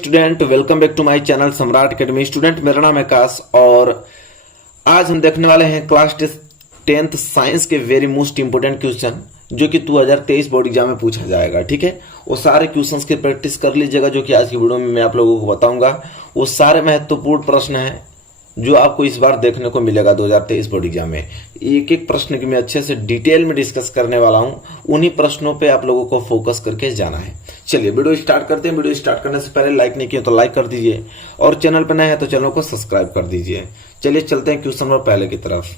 Student, welcome back to my channel Samrat academy. Student, मेरा नाम है आकाश और आज हम देखने वाले हैं क्लास 10th साइंस के वेरी मोस्ट इंपोर्टेंट क्वेश्चन जो कि 2023 बोर्ड एग्जाम में पूछा जाएगा। ठीक है, वो सारे क्वेश्चंस की प्रैक्टिस कर लीजिएगा जो कि आज की वीडियो में मैं आप लोगों को बताऊंगा। वो सारे महत्वपूर्ण प्रश्न हैं जो आपको इस बार देखने को मिलेगा 2023 बोर्ड एग्जाम में। एक एक प्रश्न की मैं अच्छे से डिटेल में डिस्कस करने वाला हूं, उन्हीं प्रश्नों पे आप लोगों को फोकस करके जाना है। चलिए वीडियो स्टार्ट करते हैं। वीडियो स्टार्ट करने से पहले लाइक नहीं किया तो लाइक कर दीजिए और चैनल पर नए हैं तो चैनल को सब्सक्राइब कर दीजिए। चलिए चलते हैं क्वेश्चन नंबर पहले की तरफ।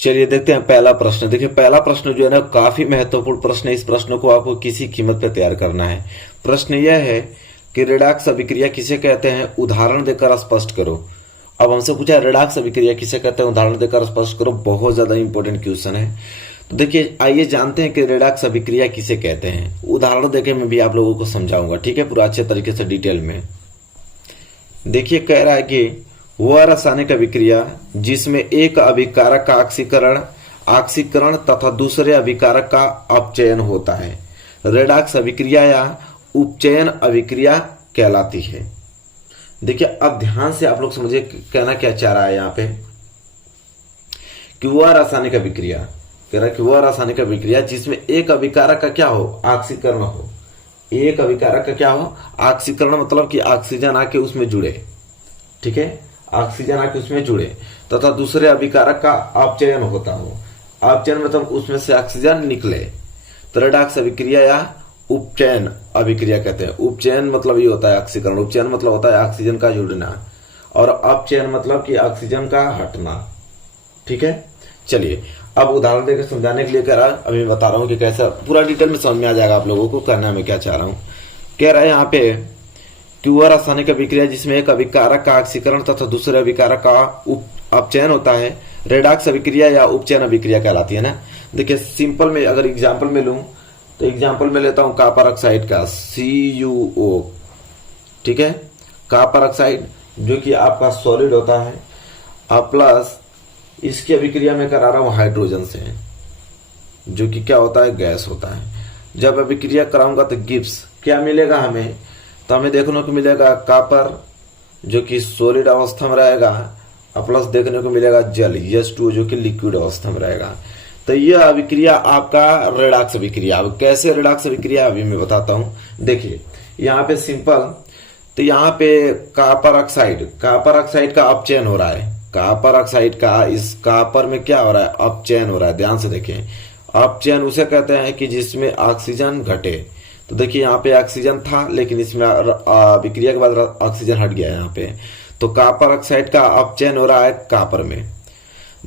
चलिए देखते हैं पहला प्रश्न। देखिए पहला प्रश्न जो है ना काफी महत्वपूर्ण प्रश्न है। इस प्रश्न को आपको किसी कीमत पे तैयार करना है। प्रश्न यह है कि रेडॉक्स अभिक्रिया किसे कहते हैं, उदाहरण देकर स्पष्ट करो। अब हमसे पूछा है रेडॉक्स अभिक्रिया किसे कहते हैं, उदाहरण देकर स्पष्ट करो। बहुत ज्यादा इंपॉर्टेंट क्वेश्चन है। तो देखिए आइए जानते हैं कि रेडॉक्स अभिक्रिया किसे कहते हैं। उदाहरण देकर मैं भी आप लोगों को समझाऊंगा, ठीक है, पूरा अच्छे तरीके से डिटेल में। देखिए कह रहा है कि वह रासायनिक अभिक्रिया जिसमें एक अभिकारक का ऑक्सीकरण तथा दूसरे अभिकारक का अपचयन होता है रेडॉक्स अभिक्रिया या उपचयन अभिक्रिया कहलाती है। देखिए अब ध्यान से आप लोग समझिए कहना क्या चाह रहा है यहाँ पे कि वह रासायनिक अभिक्रिया कह रहा है कि वह रासायनिक अभिक्रिया जिसमें एक अभिकारक का क्या हो, ऑक्सीकरण हो। एक अभिकारक का क्या हो, ऑक्सीकरण, मतलब कि ऑक्सीजन आके उसमें जुड़े, ठीक है, ऑक्सीजन आके उसमें जुड़े तथा दूसरे अभिकारक का अपचयन होता हो। अपचयन मतलब उसमें से ऑक्सीजन निकले तो रेडॉक्स अभिक्रिया या उपचयन अभिक्रिया कहते हैं। उपचयन मतलब ये होता है ऑक्सीकरण, उपचयन मतलब होता है ऑक्सीजन का जुड़ना और अपचयन मतलब कि ऑक्सीजन का हटना। ठीक है, चलिए अब उदाहरण देकर समझाने के लिए कह रहा है, अभी मैं बता रहा हूं कि कैसा पूरा डिटेल में समझ में आ जाएगा आप लोगों को कहना मैं क्या चाह रहा हूं। कह रहा है यहाँ पे कि वह रासायनिक अभिक्रिया जिसमें एक अभिकारक का ऑक्सीकरण तथा दूसरे अभिकारक का अपचयन होता है रेडॉक्स अभिक्रिया या उपचयन अभिक्रिया कहलाती है ना। देखिए सिंपल में अगर एग्जाम्पल में लूं तो एग्जाम्पल में लेता हूं कॉपर ऑक्साइड का CuO, ठीक है, कॉपर ऑक्साइड जो कि आपका सॉलिड होता है, अब प्लस इसकी अभिक्रिया में करा रहा हूं हाइड्रोजन से जो कि क्या होता है, गैस होता है। जब अभिक्रिया कराऊंगा तो गिब्स क्या मिलेगा हमें, तो हमें देखने को मिलेगा कॉपर जो कि सॉलिड अवस्था में रहेगा और प्लस देखने को मिलेगा जल H2O जो कि लिक्विड अवस्था में रहेगा। तो यह अभिक्रिया आपका रेडॉक्स अभिक्रिया। अब कैसे रेडॉक्स अभिक्रिया अभी मैं बताता हूं। देखिए यहाँ पे सिंपल, तो यहाँ पे कॉपर ऑक्साइड का अपचयन हो रहा है। कॉपर ऑक्साइड का इस कॉपर में क्या हो रहा है, अपचयन हो रहा है। ध्यान से देखें, अपचयन उसे कहते हैं कि जिसमें ऑक्सीजन घटे। तो देखिए यहाँ पे ऑक्सीजन था लेकिन इसमें अभिक्रिया के बाद ऑक्सीजन हट गया यहाँ पे, तो कॉपर ऑक्साइड का अपचयन हो रहा है कॉपर में।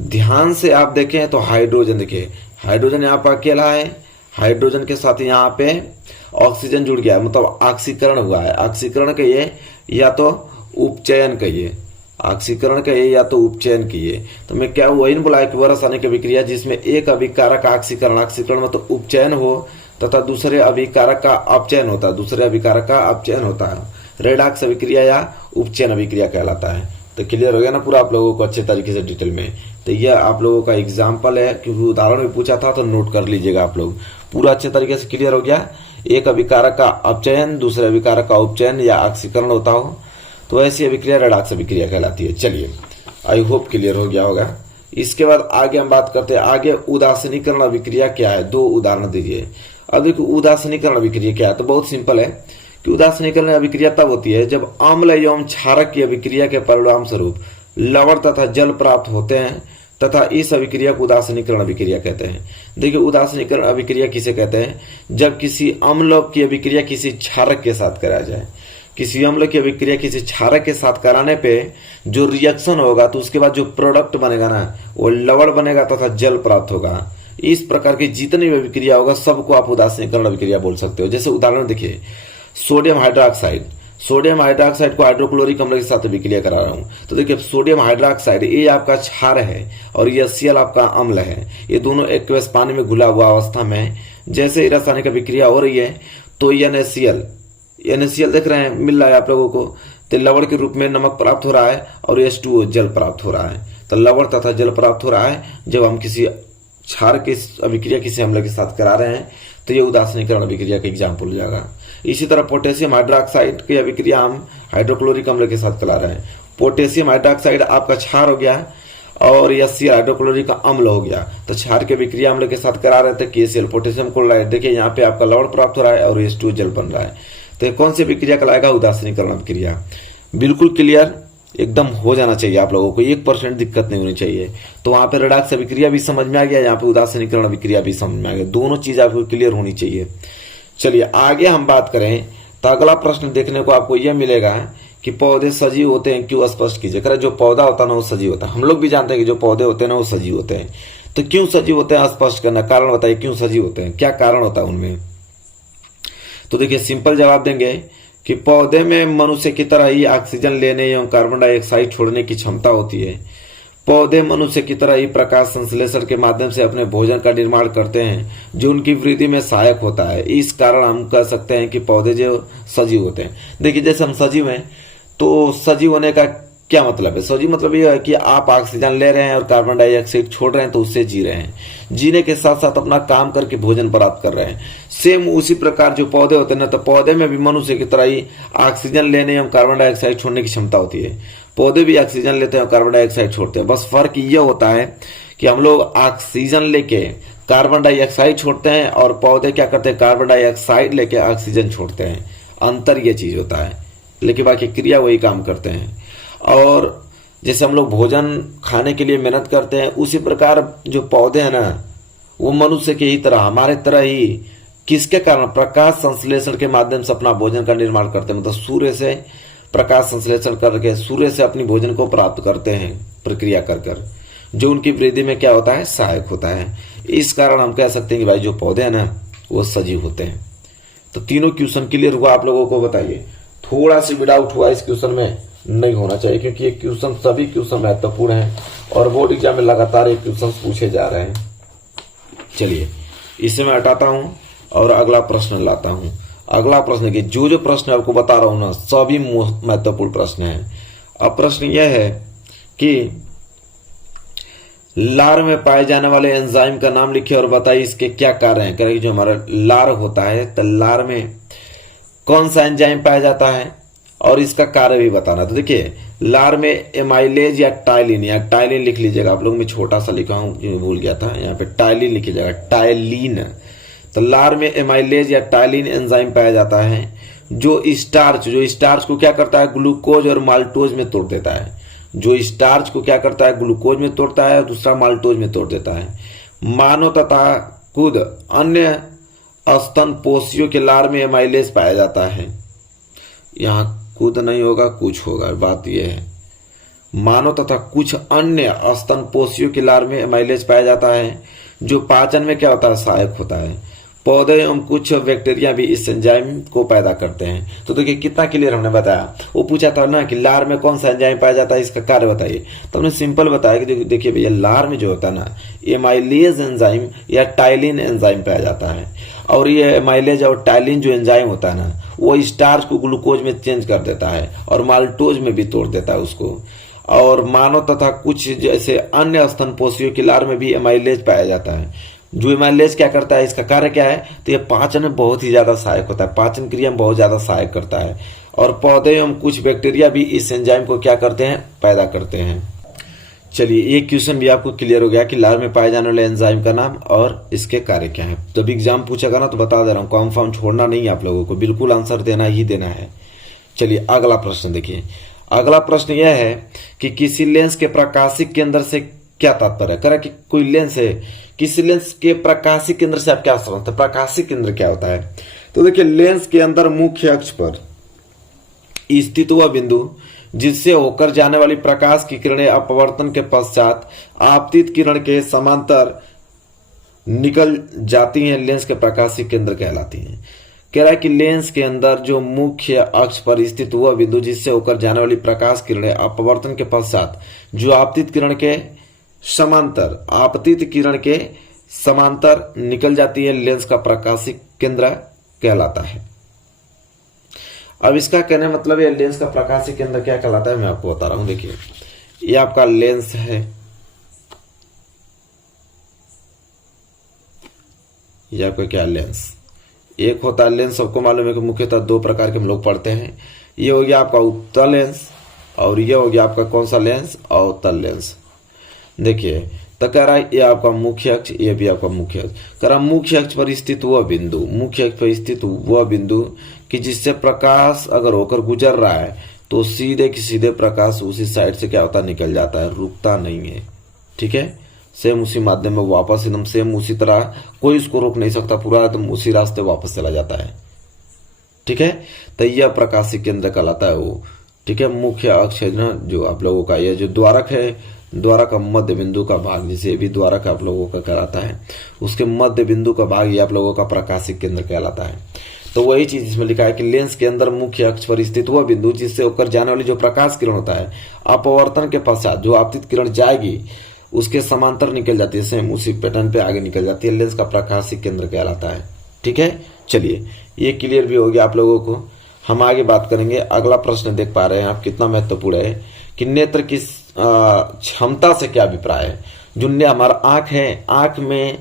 ध्यान से आप देखें तो हाइड्रोजन, देखिए हाइड्रोजन यहाँ पर अकेला है, हाइड्रोजन के साथ यहाँ पे ऑक्सीजन जुड़ गया, मतलब ऑक्सीकरण हुआ है। ऑक्सीकरण कहिए या तो उपचयन कहिए, ऑक्सीकरण कहिए या तो उपचयन कहिए। तो मैं क्या वही बोला है कि वह रासायनिक अभिक्रिया जिसमें एक अभिकारक ऑक्सीकरण मतलब उपचयन हो तथा दूसरे अभिकारक का अपचयन होता है, दूसरे अभिकारक का अपचयन होता है, रेडॉक्स अभिक्रिया या उपचयन अभिक्रिया कहलाता है। तो क्लियर हो गया ना पूरा आप लोगों को अच्छे तरीके से डिटेल में। तो यह आप लोगों का एग्जाम्पल है, क्योंकि उदाहरण में पूछा था तो नोट कर लीजिएगा आप लोग। पूरा अच्छे तरीके से क्लियर हो गया। एक अभिकारक का अपचयन दूसरे अभिकारक का उपचयन या ऑक्सीकरण होता हो तो ऐसी अभिक्रिया रेडॉक्स अभिक्रिया कहलाती है। चलिए आई होप क्लियर हो गया होगा। इसके बाद आगे हम बात करते हैं, आगे उदासीनीकरण अभिक्रिया क्या है, दो उदाहरण दीजिए। अब देखो उदासीनीकरण अभिक्रिया क्या है, तो बहुत सिंपल है कि उदासीनीकरण अभिक्रिया तब होती है जब अम्ल एवं क्षारक की अभिक्रिया के परिणाम स्वरूप लवण तथा जल प्राप्त होते हैं तथा इस अभिक्रिया को उदासीनीकरण अभिक्रिया कहते हैं। देखिए उदासीनीकरण अभिक्रिया किसे कहते हैं, जब किसी अम्ल की अभिक्रिया किसी क्षारक के साथ कराया जाए। किसी अम्ल की अभिक्रिया किसी क्षारक के साथ कराने पे जो रिएक्शन होगा तो उसके बाद जो प्रोडक्ट बनेगा ना वो लवण बनेगा तथा जल प्राप्त होगा। इस प्रकार की जितनी भी अभिक्रिया होगा सबको आप उदासीनीकरण अभिक्रिया बोल सकते हो। जैसे उदाहरण देखिए सोडियम हाइड्रोक्साइड को हाइड्रोक्लोरिक अम्ल के साथ अभिक्रिया करा रहा हूं। तो देखिए सोडियम हाइड्रोक्साइड ये आपका क्षार है और ये Cl आपका अम्ल है। ये दोनों एक पानी में घुला हुआ अवस्था में जैसे ही रासायनिक अभिक्रिया हो रही है तो NaCl देख रहे हैं मिल रहा है आप लोगों को, तो लवण के रूप में नमक प्राप्त हो रहा है और H2O जल प्राप्त हो रहा है। तो लवण तथा जल प्राप्त हो रहा है जब हम किसी क्षार की अभिक्रिया किसी अम्ल के साथ करा रहे हैं तो ये उदासीनीकरण अभिक्रिया का एग्जाम्पल हो जाएगा। इसी तरह पोटेशियम हाइड्रोक्साइड की अभिक्रिया हम हाइड्रोक्लोरिक अम्ल के साथ चला रहे हैं। पोटेशियम हाइड्रोक्साइड आपका क्षार हो गया और HCl हाइड्रोक्लोरिक अम्ल हो गया, तो क्षार के विक्रिया अम्ल के साथ करा रहे थे KCl पोटेशियम क्लोराइड। देखिए यहाँ पे आपका लवण प्राप्त हो रहा है और H2 जल बन रहा है। तो कौन सी विक्रिया कहलाएगा? उदासीनीकरण अभिक्रिया। बिल्कुल क्लियर एकदम हो जाना चाहिए आप लोगों को, 1% दिक्कत नहीं होनी चाहिए। तो वहां पे रेडॉक्स अभिक्रिया भी समझ में आ गया, यहाँ पे उदासीनीकरण अभिक्रिया भी समझ में आ गया, दोनों चीज आपको क्लियर होनी चाहिए। चलिए आगे हम बात करें तो अगला प्रश्न देखने को आपको यह मिलेगा कि पौधे सजीव होते हैं क्यों, स्पष्ट कीजिए। कह रहे जो पौधा होता है ना वो सजीव होता है। हम लोग भी जानते हैं कि जो पौधे होते हैं ना वो सजीव होते हैं, तो क्यों सजीव होते हैं स्पष्ट करना, कारण बताइए क्यों सजीव होते हैं, क्या कारण होता है उनमें। तो देखिए सिंपल जवाब देंगे कि पौधे में मनुष्य की तरह ही ऑक्सीजन लेने एवं कार्बन डाइऑक्साइड छोड़ने की क्षमता होती है। पौधे मनुष्य की तरह ही प्रकाश संश्लेषण के माध्यम से अपने भोजन का निर्माण करते हैं जो उनकी वृद्धि में सहायक होता है। इस कारण हम कह सकते हैं कि पौधे जो सजीव होते हैं। देखिए जैसे हम सजीव हैं तो सजीव होने का क्या मतलब है? सजीव मतलब यह है कि आप ऑक्सीजन ले रहे हैं और कार्बन डाइऑक्साइड छोड़ रहे हैं तो उससे जी रहे हैं, जीने के साथ साथ अपना काम करके भोजन प्राप्त कर रहे हैं। सेम उसी प्रकार जो पौधे होते हैं ना, तो पौधे में भी मनुष्य की तरह ही ऑक्सीजन लेने एवं कार्बन डाइऑक्साइड छोड़ने की क्षमता होती है। पौधे भी ऑक्सीजन लेते हैं और कार्बन डाइऑक्साइड छोड़ते हैं, बस फर्क यह होता है कि हम लोग ऑक्सीजन लेके कार्बन डाइऑक्साइड छोड़ते हैं और पौधे क्या करते हैं, कार्बन डाइऑक्साइड लेके ऑक्सीजन छोड़ते हैं। अंतर यह चीज होता है, लेकिन बाकी क्रिया वही काम करते हैं। और जैसे हम लोग भोजन खाने के लिए मेहनत करते हैं, उसी प्रकार जो पौधे हैं ना वो मनुष्य के ही तरह, हमारे तरह ही किसके कारण, प्रकाश संश्लेषण के माध्यम से अपना भोजन का निर्माण करते हैं। मतलब सूर्य से प्रकाश संश्लेषण करके सूर्य से अपनी भोजन को प्राप्त करते हैं प्रक्रिया कर जो उनकी वृद्धि में क्या होता है, सहायक होता है। इस कारण हम कह सकते हैं कि भाई जो पौधे हैं ना वो सजीव होते हैं। तो तीनों क्वेश्चन क्लियर हुआ आप लोगों को? बताइए, थोड़ा सी भी डाउट हुआ इस क्वेश्चन में? नहीं होना चाहिए, क्योंकि ये क्वेश्चन सभी क्वेश्चन महत्वपूर्ण हैं और बोर्ड एग्जाम में लगातार ये क्वेश्चन पूछे जा रहे हैं। चलिए इसे मैं हटाता हूं और अगला प्रश्न लाता हूं। अगला प्रश्न की जो प्रश्न आपको बता रहा हूं ना सभी महत्वपूर्ण प्रश्न है। अब प्रश्न यह है कि लार में पाए जाने वाले एंजाइम का नाम लिखिए और बताइए इसके क्या कार्य हैं। कह रहे जो हमारा लार होता है तो लार में कौन सा एंजाइम पाया जाता है और इसका कार्य भी बताना। तो देखिए लार में एमाइलेज या टाइलिन लिख लीजिएगा आप लोग, मैं छोटा सा लिखा हूं भूल गया था, यहाँ पे टाइलिन लिखिएगा, टाइलिन। तो लार में एमाइलेज या टाइलिन एंजाइम पाया जाता है जो स्टार्च को क्या करता है, ग्लूकोज और माल्टोज में तोड़ देता है। जो स्टार्च को क्या करता है, ग्लूकोज में तोड़ता है और दूसरा माल्टोज में तोड़ देता है। मानव तथा खुद अन्य स्तन पोषियों के लार में एमाइलेज पाया जाता है। यहाँ खुद नहीं होगा, कुछ होगा, बात यह है। मानव तथा कुछ अन्य स्तन पोषियों के लार में एमाइलेज पाया जाता है जो पाचन में क्या होता है, सहायक होता है। पौधे एवं कुछ बैक्टीरिया भी इस एंजाइम को पैदा करते हैं। तो देखिए कितना क्लियर हमने बताया। वो पूछा था ना कि लार में कौन सा एंजाइम पाया जाता है, इसका कार्य बताइए। तो हमने सिंपल बताया कि देखिए भैया लार में जो होता है ना एमाइलेज एंजाइम या टाइलिन एंजाइम पाया जाता है। और ये एमाइलेज और टाइलिन जो एंजाइम होता है ना वो स्टार्च को ग्लूकोज में चेंज कर देता है और माल्टोज में भी तोड़ देता है उसको। और मानव तथा कुछ जैसे अन्य स्तनपोषियों की लार में भी एमाइलेज पाया जाता है। जो एमाइलेज क्या करता है, इसका कार्य क्या है, तो ये पाचन में बहुत ही ज्यादा सहायक होता है, पाचन क्रिया में बहुत ज्यादा सहायक करता है। और पौधे एवं कुछ बैक्टीरिया भी इस एंजाइम को क्या करते हैं, पैदा करते हैं। चलिए ये क्वेश्चन भी आपको क्लियर हो गया कि लार में पाए जाने वाले एंजाइम का नाम और इसके कार्य क्या है। जब एग्जाम पूछेगा ना तो बता दे रहा हूँ, कॉन्फर्म छोड़ना नहीं है आप लोगों को, बिल्कुल आंसर देना ही देना है। चलिए अगला प्रश्न देखिए। अगला प्रश्न यह है कि किसी लेंस के प्रकाशिक केंद्र से क्या तात्पर्य है। कह रहा कि कोई लेंस है, किसी लेंस के प्रकाशिक केंद्र से आप क्या समझते हैं, प्रकाशिक केंद्र क्या होता है। तो देखिए लेंस के अंदर मुख्य अक्ष पर स्थित वह बिंदु जिससे होकर जाने वाली प्रकाश की किरणें अपवर्तन के पश्चात आपतित किरण के समांतर निकल जाती हैं, लेंस के प्रकाशिक केंद्र कहलाती हैं। कह रहा है कि लेंस के अंदर जो मुख्य अक्ष पर स्थित हुआ बिंदु जिससे होकर जाने वाली प्रकाश किरणें अपवर्तन के पश्चात जो आपतित किरण के समांतर निकल जाती है, लेंस का प्रकाशिक केंद्र कहलाता है। अब इसका कहने मतलब ये लेंस का प्रकाशिक केंद्र क्या कहलाता है मैं आपको बता रहा हूं। देखिए ये आपका लेंस है, ये आपका क्या लेंस, एक होता है लेंस, सबको मालूम है कि मुख्यतः दो प्रकार के हम लोग पढ़ते हैं। ये हो गया आपका उत्तल लेंस और ये हो गया आपका कौन सा लेंस, अवतल लेंस। देखिए तो कह रहा है ये आपका मुख्य अक्ष, ये भी आपका मुख्य अक्ष। कह रहा मुख्य अक्ष पर स्थित वह बिंदु, मुख्य अक्ष पर स्थित वह बिंदु कि जिससे प्रकाश अगर होकर गुजर रहा है तो सीधे की सीधे प्रकाश उसी साइड से क्या होता है, निकल जाता है, रुकता नहीं है। ठीक है, सेम उसी माध्यम में वापस एकदम सेम उसी तरह, कोई इसको रोक नहीं सकता, पूरा एकदम उसी रास्ते वापस चला जाता है। ठीक है, तो यह प्रकाशीय केंद्र कहलाता है वो। ठीक है, मुख्य अक्ष है ना जो आप लोगों का, यह जो द्वारक है, द्वारक का मध्य बिंदु का भाग, जिसे भी द्वारक आप लोगों का कहलाता है, उसके मध्य बिंदु का भाग ये आप लोगों का प्रकाशिक केंद्र कहलाता है। तो वही चीज इसमें लिखा है कि लेंस के अंदर मुख्य अक्ष पर स्थित वह बिंदु जिससे होकर जाने वाली जो प्रकाश किरण होता है, अपवर्तन के पश्चात जो आपतित किरण जाएगी उसके समांतर निकल जाती है, सेम उसी पैटर्न पे आगे निकल जाती है, लेंस का प्रकाशिक केंद्र कहलाता है। ठीक है, चलिए ये क्लियर भी हो गया आप लोगों को। हम आगे बात करेंगे। अगला प्रश्न देख पा रहे हैं आप कितना महत्वपूर्ण है कि नेत्र की क्षमता से क्या अभिप्राय है। जो हमारा आंख है, आंख में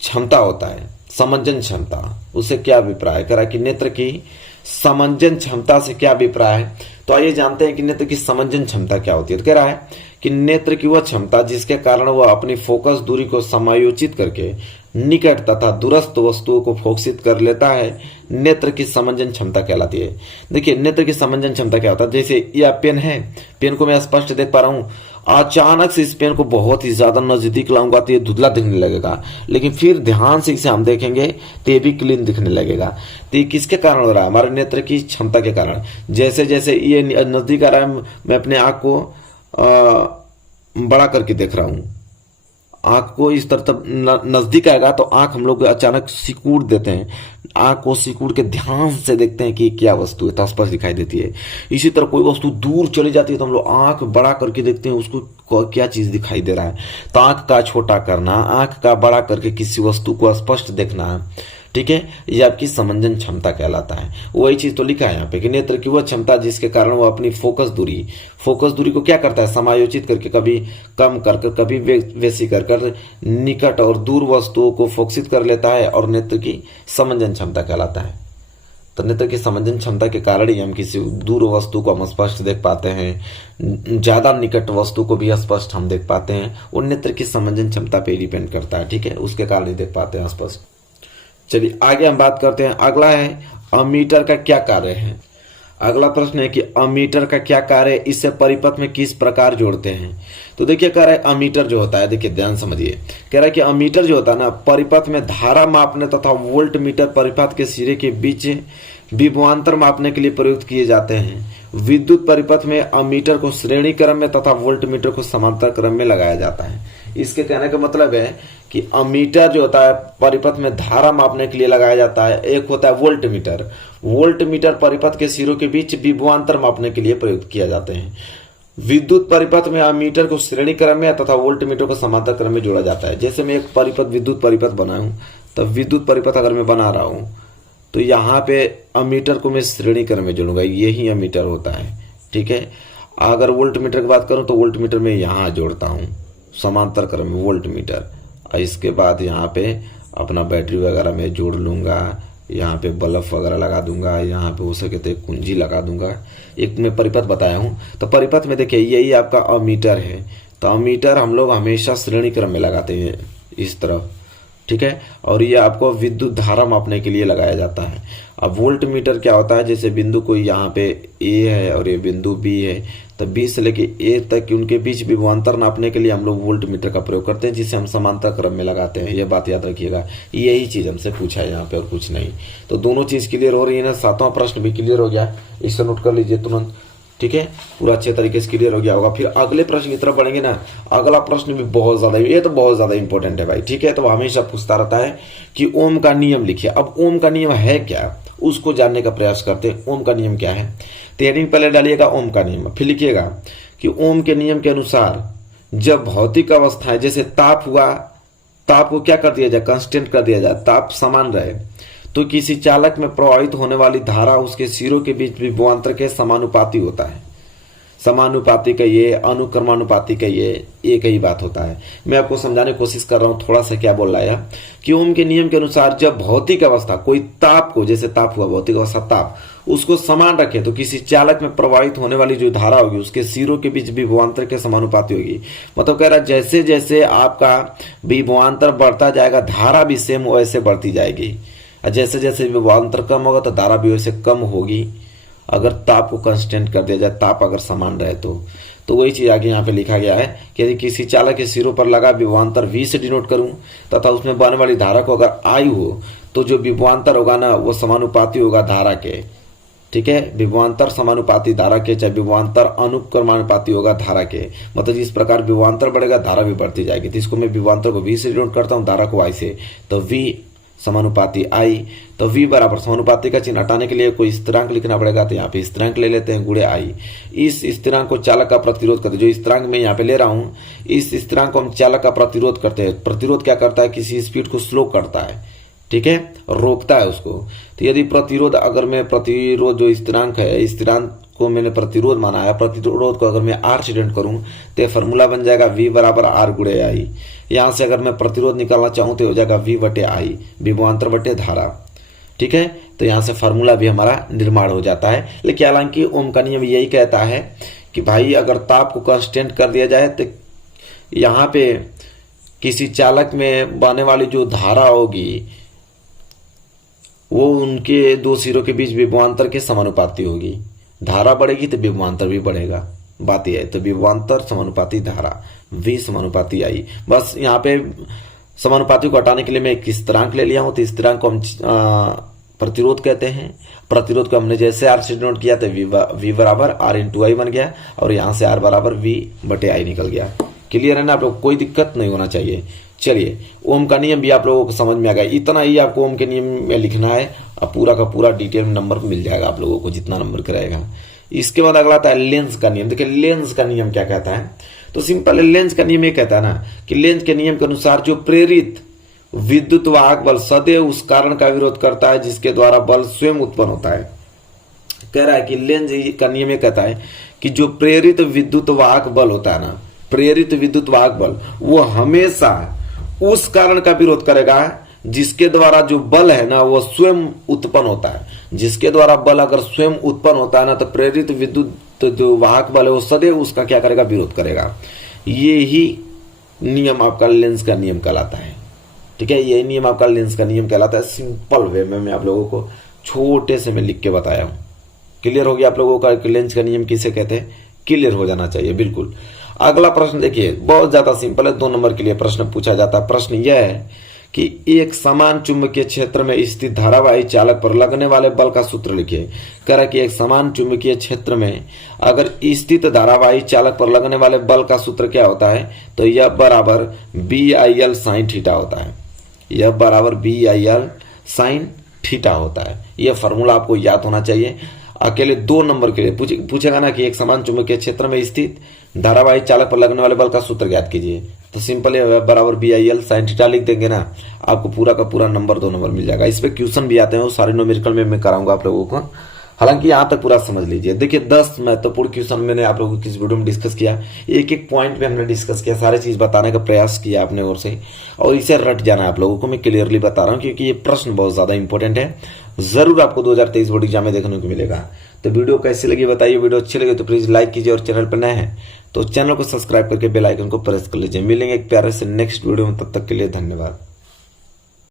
क्षमता होता है, समंजन क्षमता, उससे क्या अभिप्राय करा कि नेत्र की समंजन क्षमता से क्या अभिप्राय है। तो आइए जानते हैं कि नेत्र की समंजन क्षमता क्या होती है। तो कह रहा है कि नेत्र की वह क्षमता जिसके कारण वह अपनी फोकस दूरी को समायोजित करके निकट तथा दूरस्थ वस्तुओं को फोकसित कर लेता है, नेत्र की समंजन क्षमता कहलाती है। देखिए नेत्र की समंजन क्षमता क्या होता है, जैसे यह पेन है, पेन को मैं स्पष्ट देख पा रहा हूं, अचानक से इस पेन को बहुत ही ज्यादा नजदीक लाऊंगा तो ये धुंधला दिखने लगेगा, लेकिन फिर ध्यान से इसे हम देखेंगे तो ये भी क्लीन दिखने लगेगा। तो ये किसके कारण हो रहा है, हमारे नेत्र की क्षमता के कारण। जैसे जैसे ये नजदीक आ रहा है, मैं अपने आंख को बड़ा करके देख रहा हूं, आंख को इस तरह नजदीक आएगा तो आंख हम लोग अचानक सिकुड़ देते हैं, आंख को सिकुड़ के ध्यान से देखते हैं कि क्या वस्तु है, तो स्पष्ट दिखाई देती है। इसी तरह कोई वस्तु दूर चली जाती है तो हम लोग आंख बड़ा करके देखते हैं उसको क्या चीज दिखाई दे रहा है। तो आंख का छोटा करना, आंख का बड़ा करके किसी वस्तु को स्पष्ट देखना, ठीक है, ये आपकी समंजन क्षमता कहलाता है। वही चीज तो लिखा है यहाँ पे कि नेत्र की वह क्षमता जिसके कारण वो अपनी फोकस दूरी को क्या करता है, समायोजित करके, कभी कम कर कभी वैसी कर निकट और दूर वस्तुओं को फोकसित कर लेता है, और नेत्र की समंजन क्षमता कहलाता है। तो नेत्र की समंजन क्षमता के कारण ही हम किसी दूर वस्तु को हम स्पष्ट देख पाते हैं, ज्यादा निकट वस्तु को भी स्पष्ट हम देख पाते हैं, और नेत्र की समंजन क्षमता पे डिपेंड करता है। ठीक है, उसके कारण ही देख पाते हैं स्पष्ट। चलिए आगे हम बात करते हैं। अगला है अमीटर का क्या कार्य है। अगला प्रश्न है कि अमीटर का क्या कार्य है, इससे परिपथ में किस प्रकार जोड़ते हैं। तो देखिए कह रहा है अमीटर जो होता है, देखिए ध्यान समझिए, कह रहा है कि अमीटर जो होता है ना, परिपथ में धारा मापने तथा वोल्ट मीटर परिपथ के सिरे के बीच विभवांतर मापने के लिए प्रयुक्त किए जाते हैं। विद्युत परिपथ में अमीटर को श्रेणी क्रम में तथा वोल्ट मीटर को समांतर क्रम में लगाया जाता है। इसके कहने का मतलब है कि अमीटर जो होता है परिपथ में धारा मापने के लिए लगाया जाता है। एक होता है वोल्ट मीटर परिपथ के सिरों के बीच विभवांतर मापने के लिए प्रयुक्त किया जाते हैं। विद्युत परिपथ में अमीटर को श्रेणी क्रम में तथा वोल्ट मीटर को समांतर क्रम में जोड़ा जाता है। जैसे मैं एक परिपथ विद्युत परिपथ बनाऊं, तो विद्युत परिपथ अगर मैं बना रहा हूं तो यहाँ पे अमीटर को मैं श्रेणी क्रम में जोड़ूंगा, यही अमीटर होता है। ठीक है, अगर वोल्ट मीटर की बात करूं तो वोल्ट मीटर में यहाँ जोड़ता हूं समांतर क्रम में वोल्ट मीटर, और इसके बाद यहाँ पे अपना बैटरी वगैरह में जोड़ लूंगा, यहाँ पे बल्ब वगैरह लगा दूंगा, यहाँ पे हो सके तो एक कुंजी लगा दूंगा। एक मैं परिपथ बताया हूँ, तो परिपथ में देखिए यही आपका अमीटर है। तो अमीटर हम लोग हमेशा श्रेणी क्रम में लगाते हैं इस तरफ, ठीक है, और ये आपको विद्युत धारा मापने के लिए लगाया जाता है। अब वोल्ट मीटर क्या होता है, जैसे बिंदु कोई यहाँ पे ए है और ये बिंदु बी है, तो बी से लेके ए तक उनके बीच विभवांतर नापने के लिए हम लोग वोल्ट मीटर का प्रयोग करते हैं, जिसे हम समांतर क्रम में लगाते हैं। ये बात याद रखिएगा, यही चीज हमसे पूछा है यहाँ पे और कुछ नहीं। तो दोनों चीज क्लियर हो रही है ना, सातवां प्रश्न भी क्लियर हो गया, इसे नोट कर लीजिए तुरंत। ठीक है, पूरा अच्छे तरीके से क्लियर हो गया होगा। फिर अगले प्रश्न की तरफ बढ़ेंगे ना, अगला प्रश्न भी बहुत ज्यादा, ये तो बहुत ज्यादा इंपॉर्टेंट है भाई। ठीक है, तो हमेशा पूछता रहता है कि ओम का नियम लिखिए। अब ओम का नियम है क्या, उसको जानने का प्रयास करते हैं। ओम का नियम क्या है, तो हेडिंग पहले डालिएगा ओम का नियम, फिर लिखिएगा कि ओम के नियम के अनुसार जब भौतिक अवस्थाएं जैसे ताप हुआ, ताप को क्या कर दिया जाए, कांस्टेंट कर दिया जाए, ताप समान रहे, तो किसी चालक में प्रवाहित होने वाली धारा उसके सिरों के बीच विभवांतर के समानुपाती होता है। समानुपाती कहिए, अनुक्रमानुपाती कहिए, एक ही बात होता है। मैं आपको समझाने की कोशिश कर रहा हूं थोड़ा सा। क्या बोल रहा है कि ओम के नियम के अनुसार जब भौतिक अवस्था कोई ताप को, जैसे ताप हुआ भौतिक अवस्था ताप, उसको समान रखे तो किसी चालक में प्रवाहित होने वाली जो धारा होगी उसके सिरों के बीच विभवांतर के समानुपाती होगी। मतलब कह रहा है जैसे जैसे आपका विभवांतर बढ़ता जाएगा धारा भी सेम वैसे बढ़ती जाएगी, और जैसे जैसे विभवांतर कम होगा तो धारा भी वैसे कम होगी अगर ताप को कांस्टेंट कर दिया जाए, ताप अगर समान रहे तो वही चीज आगे यहाँ पे लिखा गया है कि यदि किसी चालक के सिरों पर लगा विभवांतर V से डिनोट करूं तथा उसमें बहने वाली धारा को अगर I हो तो जो विभवांतर होगा ना वो समानुपाती होगा धारा के। ठीक है, विभवांतर समानुपाती धारा के, चाहे विभवांतर अनुक्रमानुपाती होगा धारा के। मतलब जिस प्रकार विभवांतर बढ़ेगा धारा भी बढ़ती जाएगी। तो इसको मैं विभवांतर को V से डिनोट करता हूँ, धारा को I से, तो V समानुपाती I। तो V बराबर समानुपाती का चिन्ह हटाने के लिए कोई स्थिरांक लिखना पड़ेगा, तो यहाँ पे स्थिरांक ले लेते हैं गुणे I। इस स्थिरांक को चालक का प्रतिरोध करते हैं, जो स्थिरांक मैं यहाँ पे ले रहा हूँ इस स्थिरांक को हम चालक का प्रतिरोध करते हैं। प्रतिरोध क्या करता है, किसी स्पीड को स्लो करता है, ठीक है, रोकता है उसको। तो यदि प्रतिरोध, अगर मैं प्रतिरोध जो स्थिरांक है, स्थिरांक को मैंने प्रतिरोध माना है, प्रतिरोध को अगर मैं R से डिनोट करूं तो फॉर्मूला बन जाएगा V बराबर R गुणे I। यहां से अगर मैं प्रतिरोध निकालना चाहूं तो हो जाएगा V बटे I, विभवांतर बटे धारा। ठीक है, तो यहां से फार्मूला भी हमारा निर्माण हो जाता है। लेकिन हालांकि ओम का नियम यही कहता है कि भाई अगर ताप को कांस्टेंट कर दिया जाए तो यहाँ पे किसी चालक में बहने वाली जो धारा होगी वो उनके दो सिरों के बीच विभवांतर के समानुपाती होगी। धारा बढ़ेगी तो विभवांतर भी बढ़ेगा, बात यह है। तो विभवांतर समानुपाती धारा V समानुपाती I। बस यहाँ पे समानुपाती को हटाने के लिए मैं एक स्थिरांक ले लिया हूं, तो स्थिरांक को हम प्रतिरोध कहते हैं। प्रतिरोध को हमने जैसे R से डिनोट किया तो V बराबर R इंटू I बन गया, और यहाँ से R बराबर V बटे I निकल गया। क्लियर है ना आप लोग, कोई दिक्कत नहीं होना चाहिए। चलिए, ओम का नियम भी आप लोगों को समझ में आ गया। इतना ही आपको ओम के नियम में लिखना है, अब पूरा का पूरा डिटेल में नंबर मिल जाएगा आप लोगों को, जितना नंबर कराएगा। इसके बाद अगला आता है लेंस का नियम। देखिए लेंस का नियम क्या कहता है, तो सिंपल है, लेंस का नियम ये कहता है ना कि लेंस के नियम के अनुसार जो प्रेरित विद्युत वाहक बल सदैव उस कारण का विरोध करता है जिसके द्वारा बल स्वयं उत्पन्न होता है। कह रहा है कि लेंस का नियम ये कहता है कि जो प्रेरित विद्युत वाहक बल होता है ना, प्रेरित विद्युत वाहक बल, वो हमेशा उस कारण का विरोध करेगा जिसके द्वारा जो बल है ना वो स्वयं उत्पन्न होता है। जिसके द्वारा बल अगर स्वयं उत्पन्न होता है ना, तो प्रेरित विद्युत जो वाहक बल है वो सदैव उसका क्या करेगा, विरोध करेगा। ये ही नियम आपका लेंस का नियम कहलाता है। ठीक है, यही नियम आपका लेंस का नियम कहलाता है। सिंपल वे में मैं आप लोगों को छोटे से मैं लिख के बताया हूं। क्लियर हो गया आप लोगों का लेंस का नियम किसे कहते हैं, क्लियर हो जाना चाहिए बिल्कुल। अगला प्रश्न देखिए, बहुत ज्यादा सिंपल है, 2 नंबर के लिए प्रश्न पूछा जाता है। प्रश्न यह है कि एक समान चुंबकीय क्षेत्र में स्थित धारावाही चालक पर लगने वाले बल का सूत्र लिखिए। कह रहा कि एक समान चुंबकीय क्षेत्र में अगर स्थित धारावाही चालक पर लगने वाले बल का सूत्र क्या होता है, तो यह बराबर BIL साइन थीटा होता है। यह बराबर BIL साइन थीटा होता है। यह फॉर्मूला आपको याद होना चाहिए। अकेले 2 नंबर के लिए पूछेगा ना कि एक समान चुंबकीय क्षेत्र में स्थित धारावाही चालक पर लगने वाले बल का सूत्र ज्ञात कीजिए, तो सिंपल है बराबर BIL साइन थीटा लिख देंगे ना, आपको पूरा का पूरा नंबर 2 नंबर मिल जाएगा। इस पे क्वेश्चन भी आते हैं, वो सारे न्यूमेरिकल में मैं कराऊंगा आप लोगों को। हालांकि यहाँ तक पूरा समझ लीजिए। देखिए 10 महत्वपूर्ण क्वेश्चन मैंने आप लोगों की इस वीडियो में डिस्कस किया, एक एक पॉइंट पे हमने डिस्कस किया, सारी चीज बताने का प्रयास किया अपने ओर से, और इसे रट जाना है आप लोगों को। मैं क्लियरली बता रहा हूँ क्योंकि ये प्रश्न बहुत ज्यादा इंपॉर्टेंट है, जरूर आपको 2023 बोर्ड एग्जाम में देखने को मिलेगा। तो वीडियो कैसी लगी बताइए, वीडियो अच्छी लगी तो प्लीज लाइक कीजिए, और चैनल पर नए हैं तो चैनल को सब्सक्राइब करके बेल आइकन को प्रेस कर लीजिए। मिलेंगे एक प्यारे से नेक्स्ट वीडियो में, तब तक के लिए धन्यवाद।